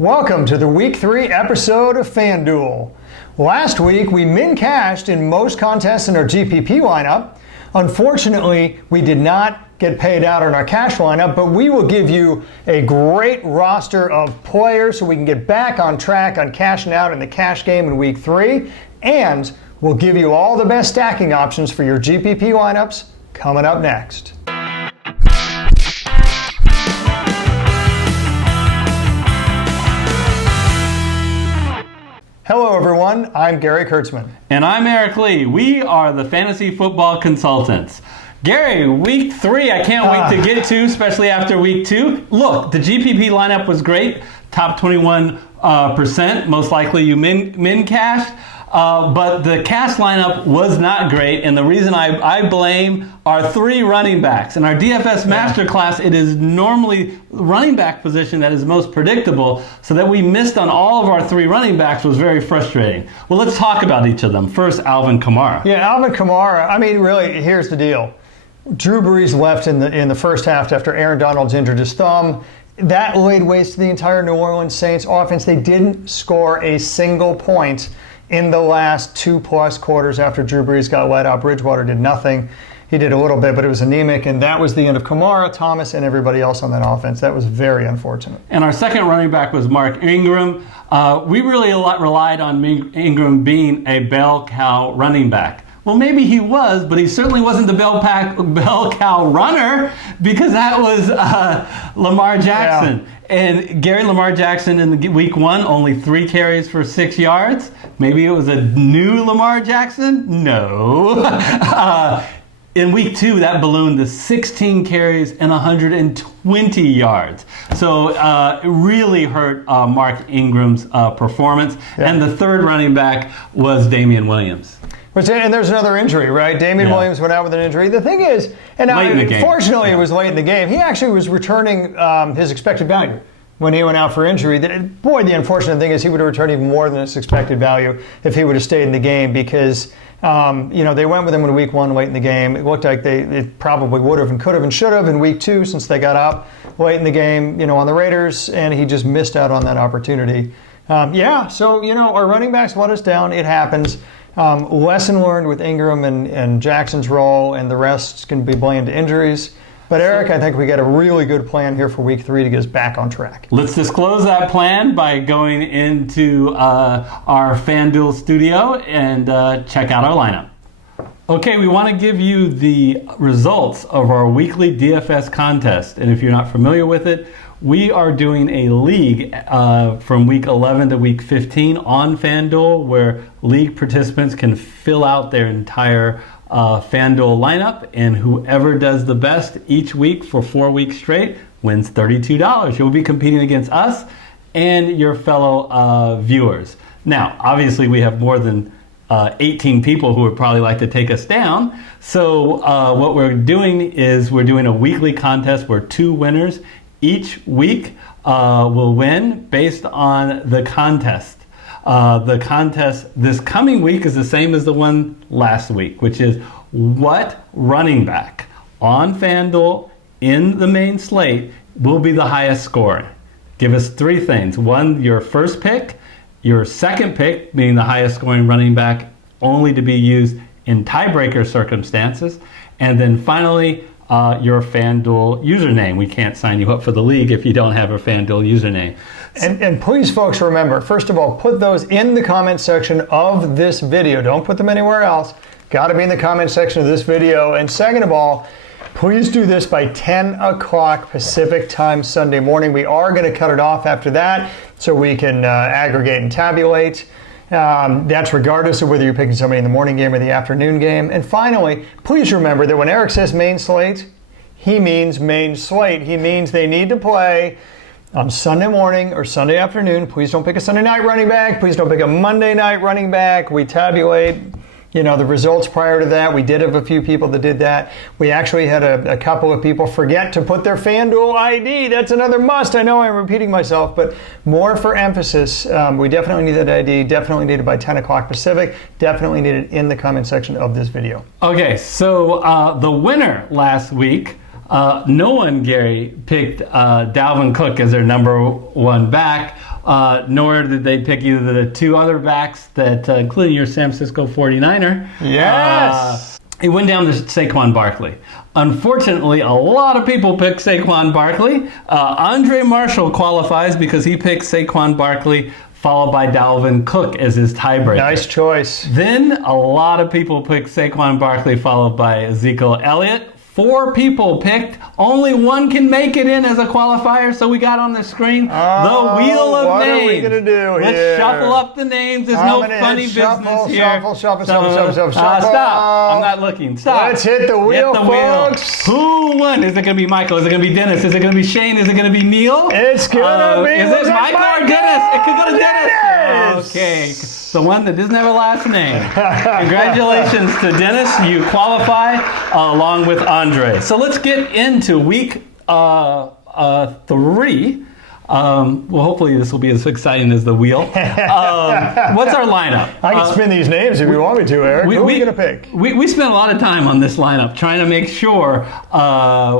Welcome to the Week 3 episode of FanDuel. Last week, we min-cashed in most contests in our GPP lineup. Unfortunately, we did not get paid out on our cash lineup, but we will give you a great roster of players so we can get back on track on cashing out in the cash game in Week 3, and we'll give you all the best stacking options for your GPP lineups coming up next. Hello everyone, I'm Gary Kurtzman. And I'm Eric Lee. We are the Fantasy Football Consultants. Gary, Week 3, I can't wait to get to, especially after Week 2. Look, the GPP lineup was great, top 21%, most likely you min-cashed. But the cash lineup was not great, and the reason I blame our 3 running backs. In our DFS Master Class, it is normally running back position that is most predictable, so that we missed on all of our 3 running backs was very frustrating. Well, let's talk about each of them. First, Alvin Kamara. Yeah, Alvin Kamara, I mean, really, here's the deal. Drew Brees left in the first half after Aaron Donald's injured his thumb. That laid waste to the entire New Orleans Saints offense. They didn't score a single point in the last 2+ quarters after Drew Brees got let out. Bridgewater did nothing. He did a little bit, but it was anemic, and that was the end of Kamara, Thomas, and everybody else on that offense. That was very unfortunate. And our second running back was Mark Ingram. We really relied on Ingram being a bell cow running back. Well, maybe he was, but he certainly wasn't the bell cow runner, because that was Lamar Jackson. Yeah. And Lamar Jackson in Week 1, only 3 carries for 6 yards. Maybe it was a new Lamar Jackson? No. In Week 2, that ballooned to 16 carries and 120 yards. So it really hurt Mark Ingram's performance. Yeah. And the third running back was Damian Williams. And there's another injury, right? Damian Williams went out with an injury. The thing is, and fortunately it was late in the game, he actually was returning his expected value when he went out for injury. Boy, the unfortunate thing is he would have returned even more than his expected value if he would have stayed in the game, because they went with him in Week 1 late in the game. It looked like they probably would have and could have and should have in Week 2, since they got up late in the game, on the Raiders, and he just missed out on that opportunity. So our running backs let us down. It happens. Lesson learned with Ingram and Jackson's role, and the rest can be blamed to injuries. But Eric, I think we got a really good plan here for Week 3 to get us back on track. Let's disclose that plan by going into our FanDuel studio and check out our lineup. Okay, we want to give you the results of our weekly DFS contest. And if you're not familiar with it, we are doing a league from Week 11 to Week 15 on FanDuel, where league participants can fill out their entire FanDuel lineup, and whoever does the best each week for 4 weeks straight wins $32. You'll be competing against us and your fellow viewers. Now, obviously, we have more than 18 people who would probably like to take us down. So what we're doing is we're doing a weekly contest where 2 winners each week will win based on the contest. The contest this coming week is the same as the one last week, which is what running back on FanDuel in the main slate will be the highest scoring. Give us 3 things. 1, your first pick, your second pick, meaning the highest scoring running back, only to be used in tiebreaker circumstances, and then finally, your FanDuel username. We can't sign you up for the league if you don't have a FanDuel username. And please, folks, remember, first of all, put those in the comment section of this video. Don't put them anywhere else. Got to be in the comment section of this video. And second of all, please do this by 10 o'clock Pacific time Sunday morning. We are going to cut it off after that so we can aggregate and tabulate. That's regardless of whether you're picking somebody in the morning game or the afternoon game. And finally, please remember that when Eric says main slate, he means main slate. He means they need to play on Sunday morning or Sunday afternoon. Please don't pick a Sunday night running back. Please don't pick a Monday night running back. We tabulate the results prior to that. We did have a few people that did that. We actually had a couple of people forget to put their FanDuel ID. That's another must. I know I'm repeating myself, but more for emphasis. We definitely need that ID. Definitely need it by 10 o'clock Pacific. Definitely need it in the comment section of this video. Okay, so the winner last week, no one, Gary, picked Dalvin Cook as their number 1 back. nor did they pick either the two other backs that, including your San Francisco 49er. Yes. It went down to Saquon Barkley. Unfortunately, a lot of people picked Saquon Barkley. Andre Marshall qualifies because he picked Saquon Barkley, followed by Dalvin Cook as his tiebreaker. Nice choice. Then a lot of people picked Saquon Barkley, followed by Ezekiel Elliott. 4 people picked. Only one can make it in as a qualifier, so we got on the screen the Wheel of what Names. What are we going to do here? Let's shuffle up the names. There's no funny business here. Shuffle. Stop. I'm not looking. Stop. Let's hit the wheel, folks. Who won? Is it going to be Michael? Is it going to be Dennis? Is it going to be Shane? Is it going to be Neil? It's going to be... Is it Michael or Dennis? It could go to Dennis. Okay. The one that doesn't have a last name. Congratulations to Dennis. You qualify along with Andre. So let's get into week 3. Well, hopefully this will be as exciting as the wheel. What's our lineup? I can spin these names if you want me to, Eric. Who are we going to pick? We spent a lot of time on this lineup trying to make sure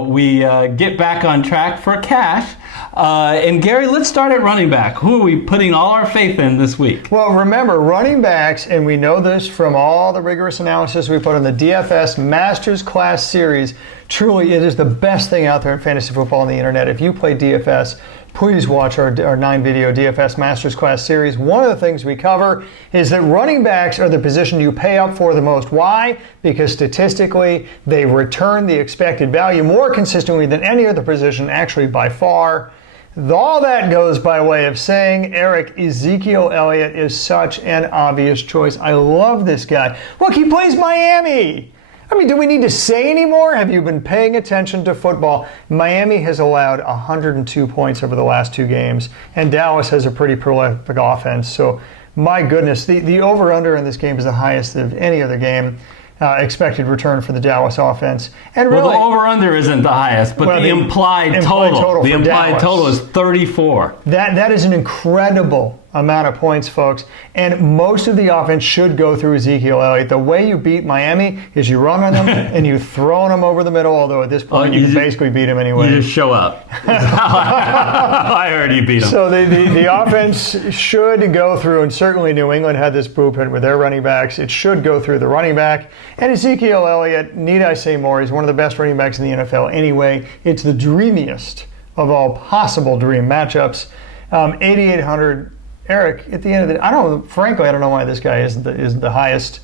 we get back on track for cash. And Gary, let's start at running back. Who are we putting all our faith in this week? Well, remember, running backs, and we know this from all the rigorous analysis we put on the DFS Master Class series, truly it is the best thing out there in fantasy football on the internet. If you play DFS, please watch our 9-video DFS Masters Class series. One of the things we cover is that running backs are the position you pay up for the most. Why? Because statistically, they return the expected value more consistently than any other position, actually by far. All that goes by way of saying, Eric, Ezekiel Elliott is such an obvious choice. I love this guy. Look, he plays Miami. I mean, do we need to say any more? Have you been paying attention to football? Miami has allowed 102 points over the last 2 games, and Dallas has a pretty prolific offense. So, my goodness, the over-under in this game is the highest of any other game. Expected return for the Dallas offense. And really, well, the over-under isn't the highest, but the implied total. The implied total is 34. That is an incredible amount of points, folks. And most of the offense should go through Ezekiel Elliott. The way you beat Miami is you run on them and you throw them over the middle, although at this point you can basically beat them anyway. You just show up. I heard you beat them. So the offense should go through, and certainly New England had this blueprint with their running backs. It should go through the running back. And Ezekiel Elliott, need I say more, he's one of the best running backs in the NFL anyway. It's the dreamiest of all possible dream matchups. 8,800. Eric, at the end of the day, I don't know why this guy isn't the highest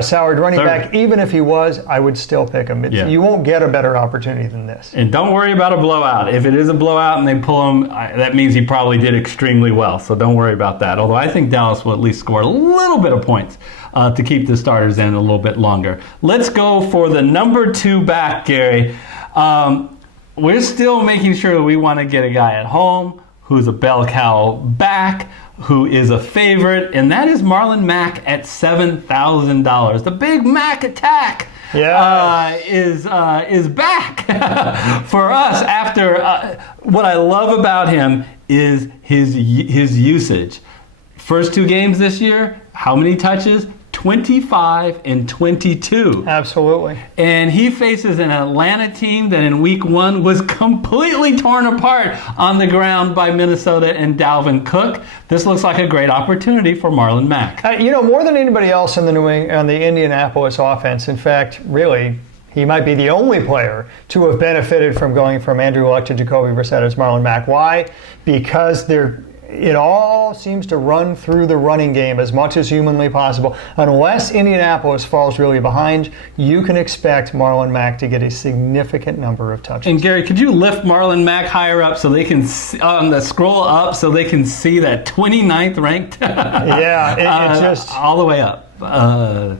salaried running back. Even if he was, I would still pick him. You won't get a better opportunity than this. And don't worry about a blowout. If it is a blowout and they pull him, that means he probably did extremely well. So don't worry about that. Although I think Dallas will at least score a little bit of points to keep the starters in a little bit longer. Let's go for the number 2 back, Gary. We're still making sure that we want to get a guy at home who's a bell cow back, who is a favorite, and that is Marlon Mack at $7,000. The big Mack attack is back for us after what I love about him is his usage. First 2 games this year, how many touches? 25 and 22. Absolutely. And he faces an Atlanta team that in week 1 was completely torn apart on the ground by Minnesota and Dalvin Cook. This looks like a great opportunity for Marlon Mack. More than anybody else on the Indianapolis offense, in fact, really, he might be the only player to have benefited from going from Andrew Luck to Jacoby Brissett as Marlon Mack. Why? Because it all seems to run through the running game as much as humanly possible. Unless Indianapolis falls really behind, you can expect Marlon Mack to get a significant number of touches. And Gary, could you lift Marlon Mack higher up so they can see, on the scroll up so they can see that 29th ranked? It just all the way up. So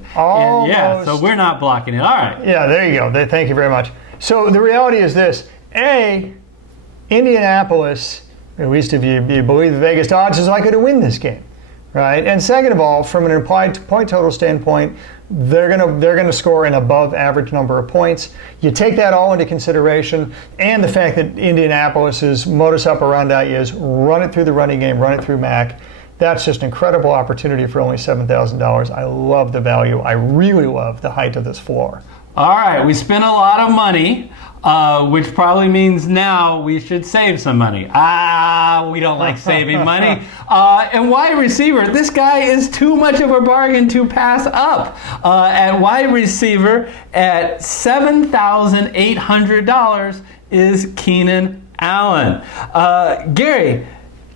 we're not blocking it. All right. Yeah, there you go. Thank you very much. So the reality is this: Indianapolis, at least if you believe the Vegas odds, is likely to win this game, right? And second of all, from an implied point total standpoint, they're gonna score an above average number of points. You take that all into consideration, and the fact that Indianapolis's modus operandi is run it through the running game, run it through Mack. That's just an incredible opportunity for only $7,000. I love the value. I really love the height of this floor. All right, we spent a lot of money, which probably means now we should save some money. We don't like saving money. And wide receiver, this guy is too much of a bargain to pass up. At wide receiver, at $7,800 is Keenan Allen. Gary,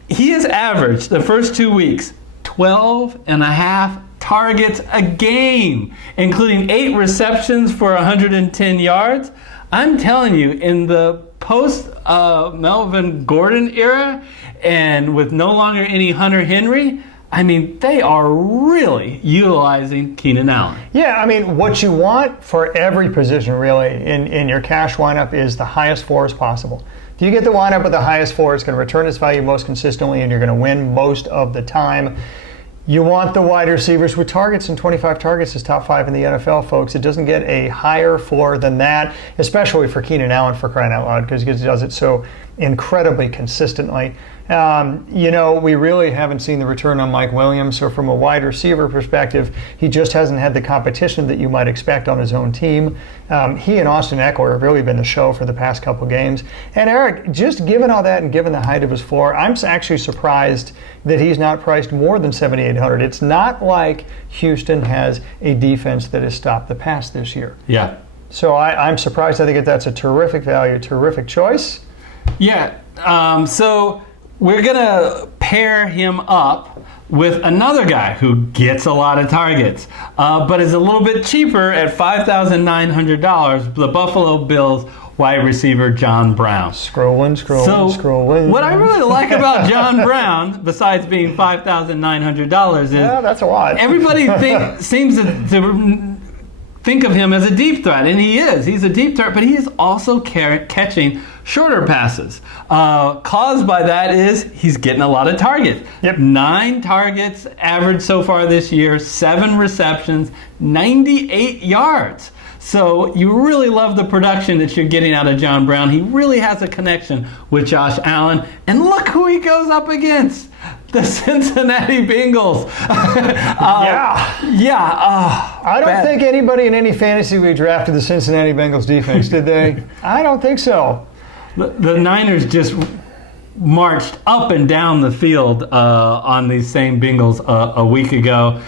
he has averaged the first 2 weeks 12.5 targets a game, including 8 receptions for 110 yards. I'm telling you, in the post Melvin Gordon era, and with no longer any Hunter Henry, I mean, they are really utilizing Keenan Allen. Yeah, I mean, what you want for every position, really, in your cash lineup is the highest floors possible. If you get the lineup with the highest floor, it's going to return its value most consistently, and you're going to win most of the time. You want the wide receivers with targets, and 25 targets is top 5 in the NFL, folks. It doesn't get a higher floor than that, especially for Keenan Allen, for crying out loud, because he does it so incredibly consistently. We really haven't seen the return on Mike Williams, so from a wide receiver perspective, he just hasn't had the competition that you might expect on his own team. He and Austin Ekeler have really been the show for the past couple games. And Eric, just given all that and given the height of his floor, I'm actually surprised that he's not priced more than $7,800. It's not like Houston has a defense that has stopped the pass this year. Yeah. So I'm surprised. I think that's a terrific value, terrific choice. Yeah. So we're going to pair him up with another guy who gets a lot of targets, but is a little bit cheaper at $5,900, the Buffalo Bills wide receiver John Brown. Scrolling. What I really like about John Brown, besides being $5,900, is that's a lot. Everybody seems to think of him as a deep threat, and he is. He's a deep threat, but he is also catching shorter passes. Caused by that is he's getting a lot of targets. Yep. 9 targets average so far this year, 7 receptions, 98 yards. So you really love the production that you're getting out of John Brown. He really has a connection with Josh Allen. And look who he goes up against. The Cincinnati Bengals. I don't think anybody in any fantasy league drafted the Cincinnati Bengals defense, did they? I don't think so. The Niners just marched up and down the field on these same Bengals a week ago.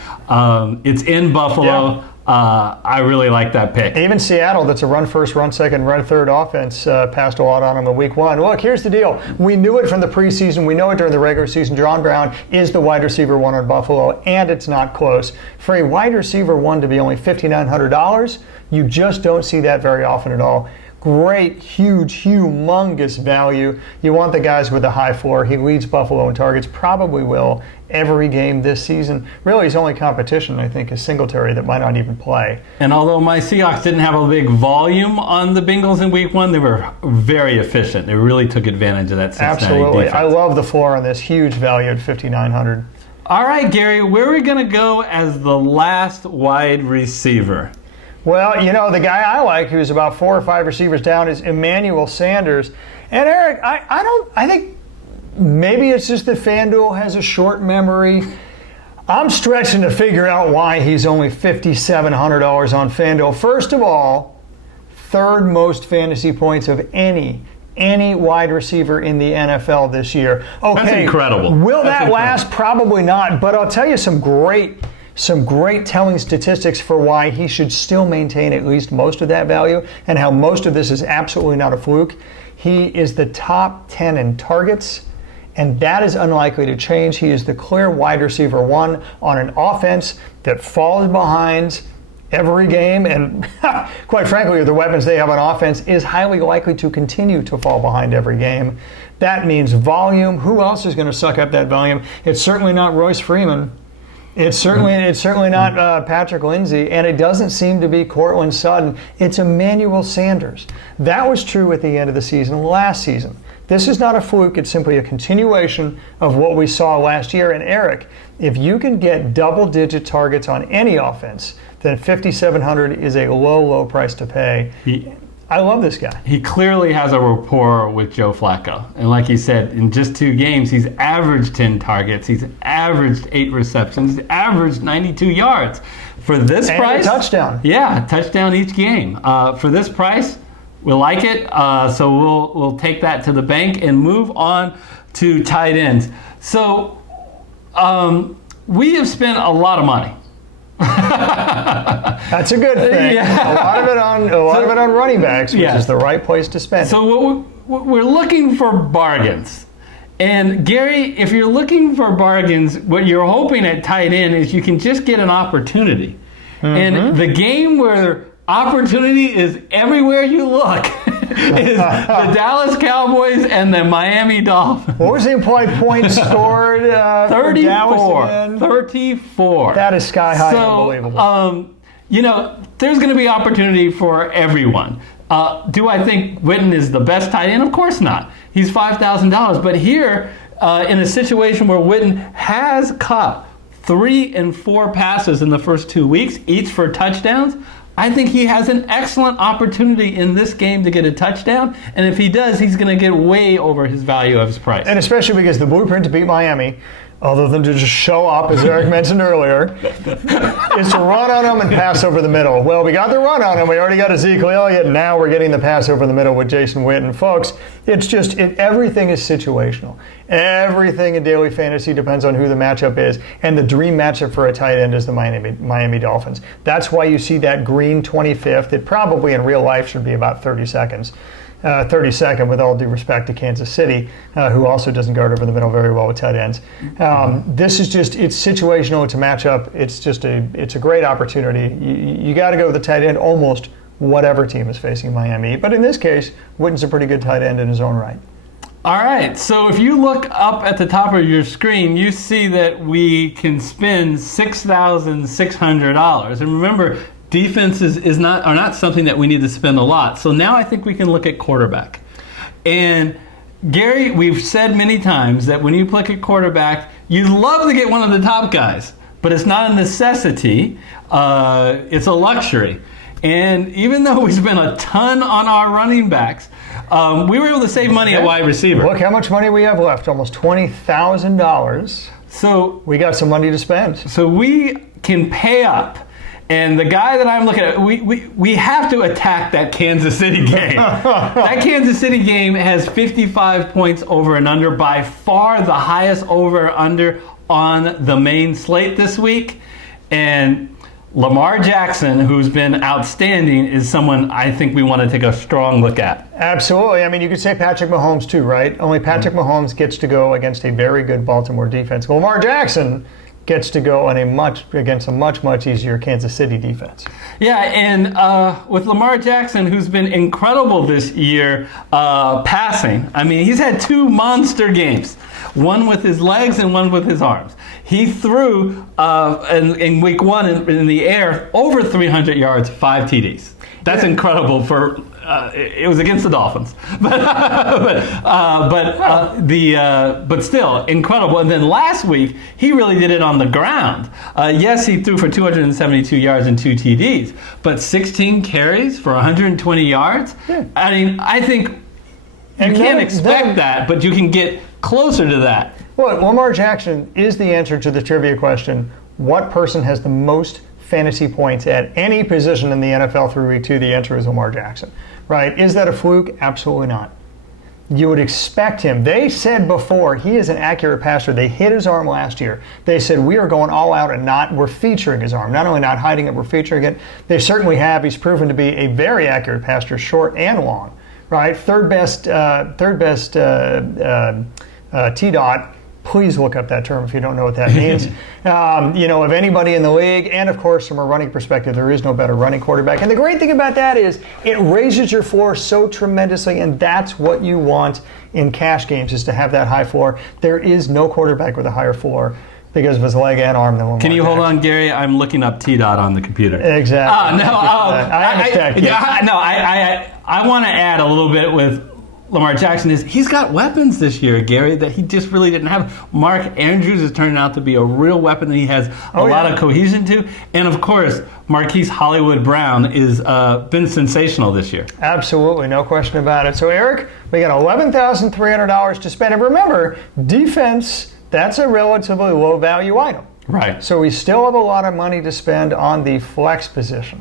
It's in Buffalo. Yeah. I really like that pick. Even Seattle, that's a run first, run second, run third offense, passed a lot on them in week 1. Look, here's the deal. We knew it from the preseason. We know it during the regular season. John Brown is the wide receiver 1 on Buffalo, and it's not close. For a wide receiver 1 to be only $5,900, you just don't see that very often at all. Great, huge, humongous value. You want the guys with the high floor. He leads Buffalo in targets, probably will every game this season. Really, his only competition, I think, is Singletary that might not even play. And although my Seahawks didn't have a big volume on the Bengals in week 1, they were very efficient. They really took advantage of that Cincinnati Absolutely. defense. I love the floor on this huge value at $5,900. All right, Gary, where are we going to go as the last wide receiver? Well, the guy I like, who's about 4 or 5 receivers down, is Emmanuel Sanders. And Eric, I think maybe it's just that FanDuel has a short memory. I'm stretching to figure out why he's only $5,700 on FanDuel. First of all, 3rd most fantasy points of any wide receiver in the NFL this year. Okay, that's incredible. Will that last? Probably not. But I'll tell you some great telling statistics for why he should still maintain at least most of that value, and how most of this is absolutely not a fluke. He is the top 10 in targets, and that is unlikely to change. He is the clear wide receiver 1 on an offense that falls behind every game, and quite frankly, the weapons they have on offense is highly likely to continue to fall behind every game. That means volume. Who else is going to suck up that volume? It's certainly not Royce Freeman. It's certainly not Patrick Lindsay, and it doesn't seem to be Cortland Sutton. It's Emmanuel Sanders. That was true at the end of the season last season. This is not a fluke. It's simply a continuation of what we saw last year. And Eric, if you can get double-digit targets on any offense, then $5,700 is a low price to pay. I love this guy. He clearly has a rapport with Joe Flacco. And like he said, in just 2 games, he's averaged 10 targets. He's averaged 8 receptions. He's averaged 92 yards. For this price... a touchdown. Yeah, touchdown each game. For this price, we like it. So we'll take that to the bank and move on to tight ends. So we have spent a lot of money. That's a good thing. Yeah. A lot of it on running backs, which is the right place to spend. So we're looking for bargains. And Gary, if you're looking for bargains, what you're hoping at tight end is you can just get an opportunity. And the game where opportunity is everywhere you look is the Dallas Cowboys and the Miami Dolphins. What was the implied points scored? 34. 34. That is sky high, unbelievable. There's going to be opportunity for everyone. Do I think Witten is the best tight end? Of course not. He's $5,000. But here, in a situation where Witten has caught 3 and 4 passes in the first 2 weeks, each for touchdowns, I think he has an excellent opportunity in this game to get a touchdown. And if he does, he's going to get way over his value of his price. And especially because the blueprint to beat Miami, other than to just show up, as Eric mentioned earlier, is to run on them and pass over the middle. Well, we got the run on them. We already got Ezekiel Elliott. Now we're getting the pass over the middle with Jason Witten. Folks, it's just, everything is situational. Everything in daily fantasy depends on who the matchup is. And the dream matchup for a tight end is the Miami Dolphins. That's why you see that green 25th. It probably in real life should be about 30 seconds. 32nd, with all due respect to Kansas City, who also doesn't guard over the middle very well with tight ends. This is just, it's situational, it's a matchup, it's a great opportunity. You got to go with the tight end almost whatever team is facing Miami. But in this case, Witten's a pretty good tight end in his own right. All right, so if you look up at the top of your screen, you see that we can spend $6,600. And remember, defenses are not something that we need to spend a lot. So now I think we can look at quarterback. And Gary, we've said many times that when you pick a quarterback, you'd love to get one of the top guys, but it's not a necessity. It's a luxury. And even though we spent a ton on our running backs, we were able to save money at wide receiver. Look how much money we have left, almost $20,000. So we got some money to spend. So we can pay up. And the guy that I'm looking at, we have to attack that Kansas City game. That Kansas City game has 55 points over and under, by far the highest over or under on the main slate this week. And Lamar Jackson, who's been outstanding, is someone I think we want to take a strong look at. Absolutely. I mean, you could say Patrick Mahomes too, right? Only Patrick Mahomes gets to go against a very good Baltimore defense. Lamar Jackson gets to go against a much easier Kansas City defense. Yeah, and with Lamar Jackson, who's been incredible this year passing. I mean, he's had 2 monster games, one with his legs and one with his arms. He threw in week 1 in the air over 300 yards, 5 TDs. That's incredible for. It was against the Dolphins, but still incredible. And then last week he really did it on the ground. Yes, he threw for 272 yards and 2 TDs, but 16 carries for 120 yards. Yeah. I mean, I think you can't expect that, but you can get closer to that. Well, Lamar Jackson is the answer to the trivia question: what person has the most fantasy points at any position in the NFL through week 2? The answer is Lamar Jackson. Right? Is that a fluke? Absolutely not. You would expect him. They said before, he is an accurate passer. They hit his arm last year. They said, we are going all out and we're featuring his arm. Not only not hiding it, we're featuring it. They certainly have. He's proven to be a very accurate passer, short and long. Right? Third best T-dot. Please look up that term if you don't know what that means. Of anybody in the league, and of course from a running perspective, there is no better running quarterback. And the great thing about that is it raises your floor so tremendously, and that's what you want in cash games, is to have that high floor. There is no quarterback with a higher floor because of his leg and arm than Lamar Can you Jackson. Hold on, Gary? I'm looking up T-dot on the computer. Exactly. I want to add a little bit with Lamar Jackson is he's got weapons this year, Gary, that he just really didn't have. Mark Andrews is turning out to be a real weapon that he has a lot of cohesion to. And, of course, Marquise Hollywood Brown is been sensational this year. Absolutely, no question about it. So, Eric, we got $11,300 to spend. And remember, defense, that's a relatively low-value item. Right. So we still have a lot of money to spend on the flex position.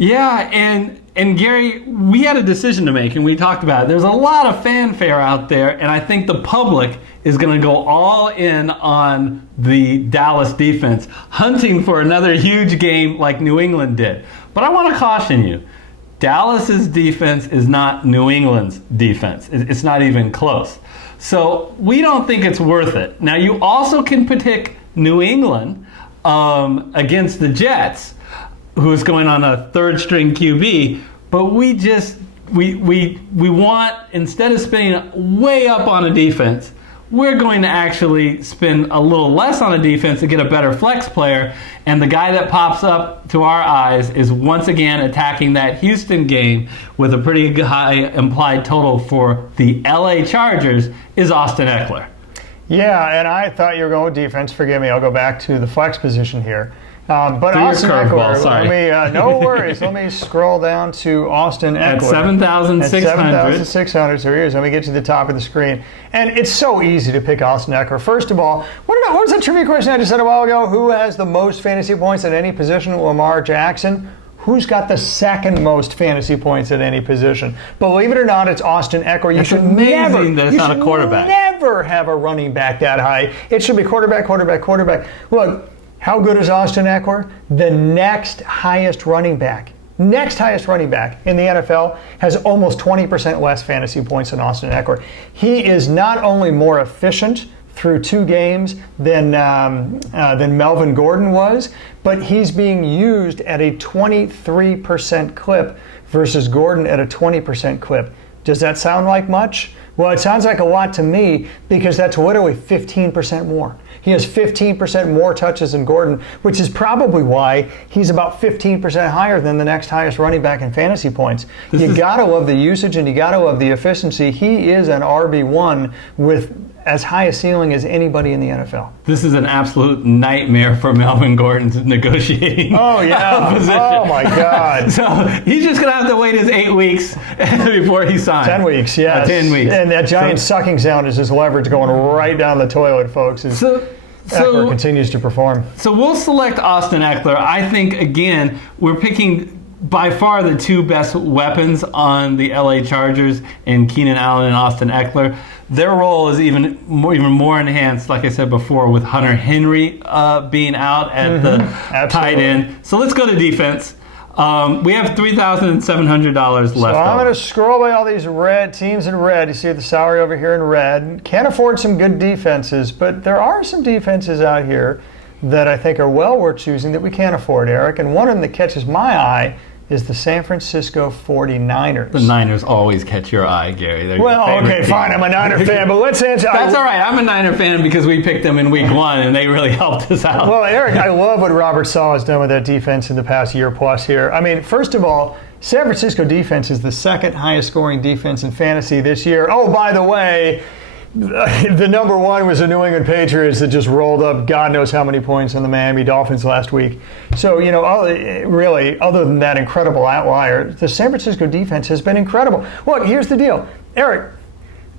Yeah, and Gary, we had a decision to make, and we talked about it. There's a lot of fanfare out there, and I think the public is going to go all in on the Dallas defense, hunting for another huge game like New England did. But I want to caution you, Dallas's defense is not New England's defense. It's not even close. So we don't think it's worth it. Now, you also can pick New England against the Jets, who's going on a third-string QB, but we want, instead of spending way up on a defense, we're going to actually spend a little less on a defense to get a better flex player, and the guy that pops up to our eyes is once again attacking that Houston game with a pretty high implied total for the LA Chargers is Austin Ekeler. Yeah, and I thought you were going with defense. Forgive me, I'll go back to the flex position here. But Austin Ekeler, no worries. Let me scroll down to Austin Ekeler. At 7,600. At 7,600, so here he is. Let me get to the top of the screen. And it's so easy to pick Austin Ekeler. First of all, what was that trivia question I just said a while ago? Who has the most fantasy points at any position? Lamar Jackson. Who's got the second most fantasy points at any position? Believe it or not, it's Austin Ekeler. It's amazing that it's not a quarterback. Never have a running back that high. It should be quarterback. Look, how good is Austin Ekeler? The next highest running back in the NFL has almost 20% less fantasy points than Austin Ekeler. He is not only more efficient through 2 games than Melvin Gordon was, but he's being used at a 23% clip versus Gordon at a 20% clip. Does that sound like much? Well, it sounds like a lot to me because that's literally 15% more. He has 15% more touches than Gordon, which is probably why he's about 15% higher than the next highest running back in fantasy points. You gotta love the usage and you gotta love the efficiency. He is an RB1 with as high a ceiling as anybody in the NFL. This is an absolute nightmare for Melvin Gordon's negotiating position. Oh my God. So he's just going to have to wait his 8 weeks before he signs. 10 weeks, yes. 10 weeks. And that giant sucking sound is his leverage going right down the toilet, folks. Ekeler continues to perform. So we'll select Austin Ekeler. I think, again, we're picking by far the 2 best weapons on the LA Chargers in Keenan Allen and Austin Ekeler. Their role is even more enhanced, like I said before, with Hunter Henry being out at the tight end. So let's go to defense. We have $3,700 left. So I'm going to scroll by all these red teams in red. You see the salary over here in red. Can't afford some good defenses, but there are some defenses out here that I think are well worth choosing that we can't afford, Eric. And one of them that catches my eye is the San Francisco 49ers. The Niners always catch your eye, Gary. Okay, fine. I'm a Niner fan, but let's answer. That's all right. I'm a Niner fan because we picked them in week 1, and they really helped us out. Well, Eric, I love what Robert Saleh has done with that defense in the past year plus here. I mean, first of all, San Francisco defense is the second highest scoring defense in fantasy this year. Oh, by the way, the number 1 was the New England Patriots that just rolled up God knows how many points on the Miami Dolphins last week. So, really, other than that incredible outlier, the San Francisco defense has been incredible. Look, here's the deal. Eric,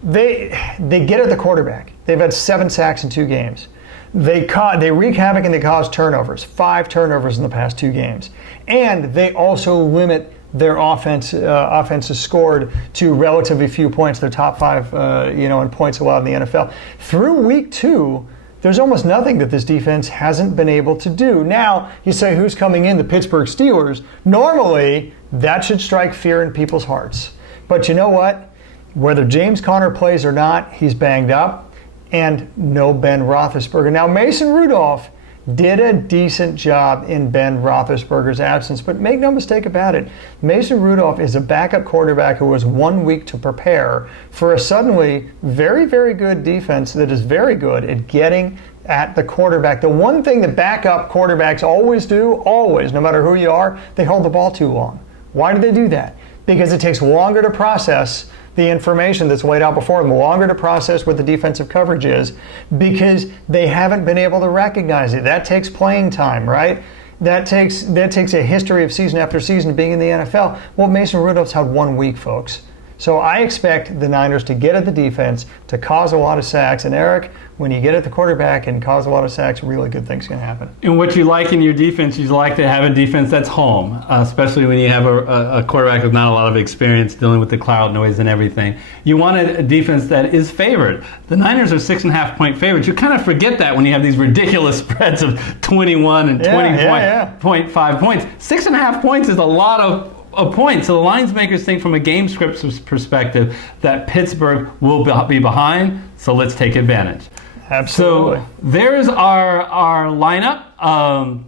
they get at the quarterback. They've had 7 sacks in 2 games. They wreak havoc and they cause turnovers. 5 turnovers in the past 2 games. And they also limit their offenses scored to relatively few points. Their top 5, in points allowed in the NFL. Through week 2, there's almost nothing that this defense hasn't been able to do. Now, you say who's coming in? The Pittsburgh Steelers. Normally, that should strike fear in people's hearts. But you know what? Whether James Conner plays or not, he's banged up, and no Ben Roethlisberger. Now, Mason Rudolph did a decent job in Ben Roethlisberger's absence, but make no mistake about it, Mason Rudolph is a backup quarterback who has 1 week to prepare for a suddenly very, very good defense that is very good at getting at the quarterback. The one thing that backup quarterbacks always do, always, no matter who you are, they hold the ball too long. Why do they do that? Because it takes longer to process the information that's laid out before them, longer to process what the defensive coverage is, because they haven't been able to recognize it. That takes playing time, right? That takes a history of season after season being in the NFL. Well, Mason Rudolph's had 1 week, folks. So I expect the Niners to get at the defense, to cause a lot of sacks. And Eric, when you get at the quarterback and cause a lot of sacks, really good things can happen. And what you like in your defense, you like to have a defense that's home, especially when you have a quarterback with not a lot of experience dealing with the cloud noise and everything. You want a defense that is favored. The Niners are 6.5-point favorites. You kind of forget that when you have these ridiculous spreads of 21 and 20.5 points. 6.5 points is a lot of points. So the lines makers think from a game script perspective that Pittsburgh will be behind, so let's take advantage. Absolutely. So there's our lineup.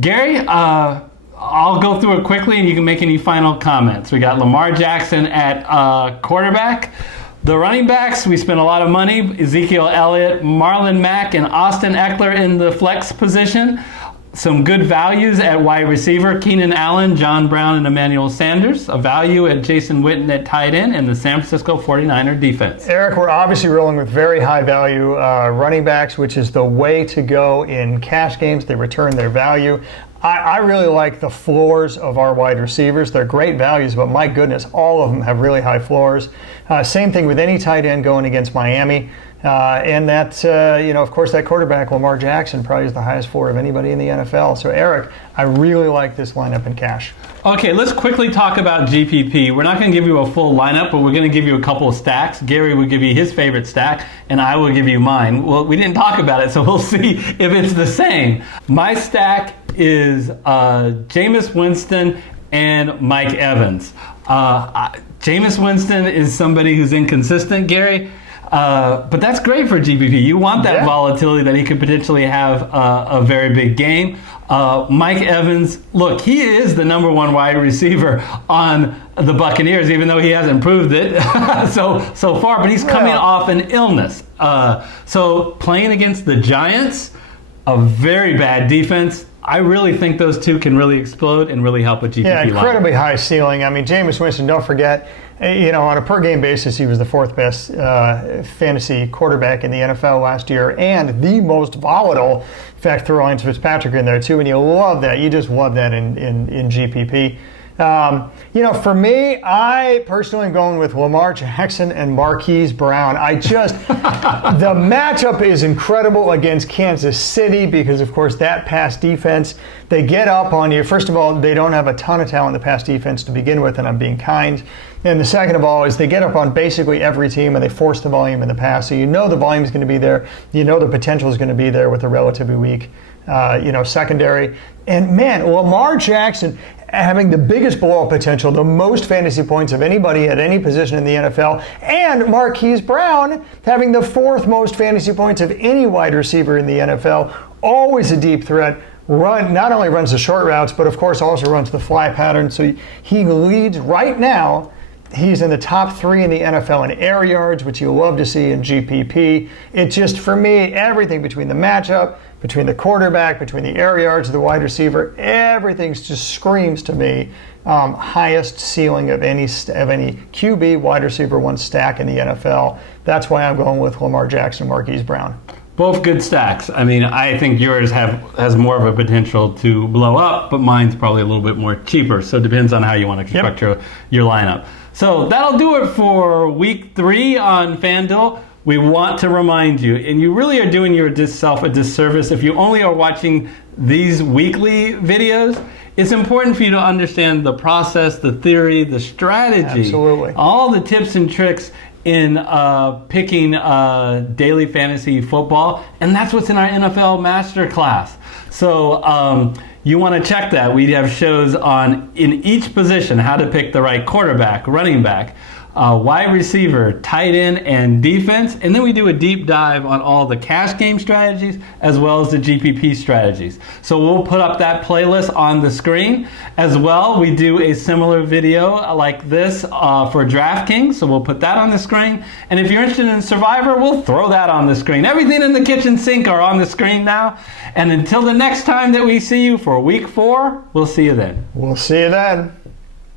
Gary, I'll go through it quickly and you can make any final comments. We got Lamar Jackson at quarterback. The running backs, we spent a lot of money. Ezekiel Elliott, Marlon Mack, and Austin Ekeler in the flex position. Some good values at wide receiver, Keenan Allen, John Brown, and Emmanuel Sanders. A value at Jason Witten at tight end, and the San Francisco 49er defense. Eric, we're obviously rolling with very high value running backs, which is the way to go in cash games. They return their value. I really like the floors of our wide receivers. They're great values, but my goodness, all of them have really high floors. Same thing with any tight end going against Miami. And that, of course, that quarterback, Lamar Jackson, probably is the highest floor of anybody in the NFL. So, Eric, I really like this lineup in cash. Okay, let's quickly talk about GPP. We're not going to give you a full lineup, but we're going to give you a couple of stacks. Gary will give you his favorite stack, and I will give you mine. Well, we didn't talk about it, so we'll see if it's the same. My stack is Jameis Winston and Mike Evans. Jameis Winston is somebody who's inconsistent, Gary. But that's great for GPP. You want that volatility that he could potentially have a very big game. Mike Evans, look, he is the number one wide receiver on the Buccaneers, even though he hasn't proved it so far. But he's coming off an illness. So playing against the Giants, a very bad defense, I really think those two can really explode and really help with GPP. Yeah, incredibly high ceiling. I mean, Jameis Winston, don't forget, on a per-game basis, he was the fourth best fantasy quarterback in the NFL last year and the most volatile. In fact, throw Ryan Fitzpatrick in there, too, and you love that. You just love that in GPP. For me, I personally am going with Lamar Jackson and Marquise Brown. The matchup is incredible against Kansas City because, of course, that pass defense, they get up on you. First of all, they don't have a ton of talent in the pass defense to begin with, and I'm being kind. And the second of all is they get up on basically every team and they force the volume in the pass. So you know the volume is going to be there. You know the potential is going to be there with a relatively weak, secondary. And man, Lamar Jackson having the biggest blowout potential, the most fantasy points of anybody at any position in the NFL, and Marquise Brown having the fourth most fantasy points of any wide receiver in the NFL. Always a deep threat. Not only runs the short routes, but of course also runs the fly pattern. So he leads right now. He's in the top 3 in the NFL in air yards, which you love to see in GPP. It just, for me, everything between the matchup, between the quarterback, between the air yards, the wide receiver, everything just screams to me highest ceiling of any QB wide receiver one stack in the NFL. That's why I'm going with Lamar Jackson, Marquise Brown. Both good stacks. I mean, I think yours has more of a potential to blow up, but mine's probably a little bit more cheaper. So it depends on how you want to construct your lineup. So that'll do it for week 3 on FanDuel. We want to remind you, and you really are doing yourself a disservice if you only are watching these weekly videos. It's important for you to understand the process, the theory, the strategy, absolutely, all the tips and tricks in picking daily fantasy football, and that's what's in our NFL Master Class. So you want to check that. We have shows in each position how to pick the right quarterback, running back, wide receiver, tight end, and defense. And then we do a deep dive on all the cash game strategies as well as the GPP strategies. So we'll put up that playlist on the screen. As well, we do a similar video like this for DraftKings. So we'll put that on the screen. And if you're interested in Survivor, we'll throw that on the screen. Everything in the kitchen sink are on the screen now. And until the next time that we see you for week 4, we'll see you then. We'll see you then.